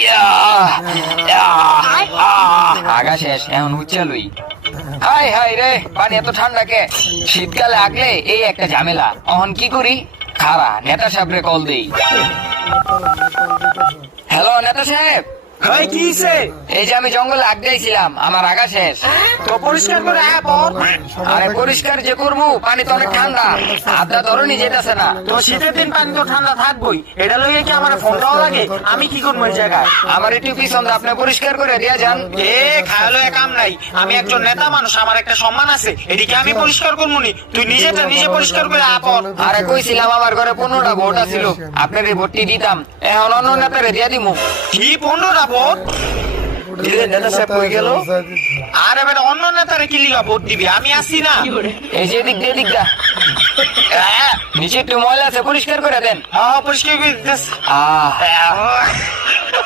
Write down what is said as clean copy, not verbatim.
ইয়া আগা শেষ, এখন উচ্চালুই। High high রে, পানি এত ঠান্ডা কে? শীতকালে আগলে এই একটা ঝামেলা। অহন কি করি? খারা নেতা সাহেবরে কল দেই। হ্যালো নেতা সাহেব, হাই কি হইছে? এই যে আমি জঙ্গলে আগ দিয়েছিলাম, আমার আগা শেষ। তো পরিষ্কার করে আয় পর। আরে পরিষ্কার যে করবো, পানি তো অনেক ঠান্ডা, হাতটা ধরনি যেতেছে না। তো শীতের দিন পানি তো ঠান্ডা থাকবই, এটা লইয়ে কি আমার ফোন দেওয়া লাগে? আমি কি করবো এই জায়গায়? আমার একটু পিছন দিয়ে আপনি পরিষ্কার করে দিয়ে যান। এ খায়ালো কাম নাই, আমি একজন নেতা মানুষ, আমার একটা সম্মান আছে, এদিকে আমি পরিষ্কার করবো নি? তুই নিজেটা নিজে পরিষ্কার করে আয় পর। আরে কইছিলাম আমার ঘরে 15টা ভোট ছিল, আপনার এই ভোটটি দিতাম, এখন অন্য নেতারে দিয়ে দিমু। কি 15টা ভোট? দিলে নেতা সাহেব কই গেল? আরে বেটা অন্য নেতারে কি লিগা ভোট দিবি? আমি আসি না। এই যে দিক দিয়ে দিকটা নিচে একটু ময়লা আছে, পরিষ্কার করে দেন। হ্যাঁ পরিষ্কার করে দিতেছি। আহ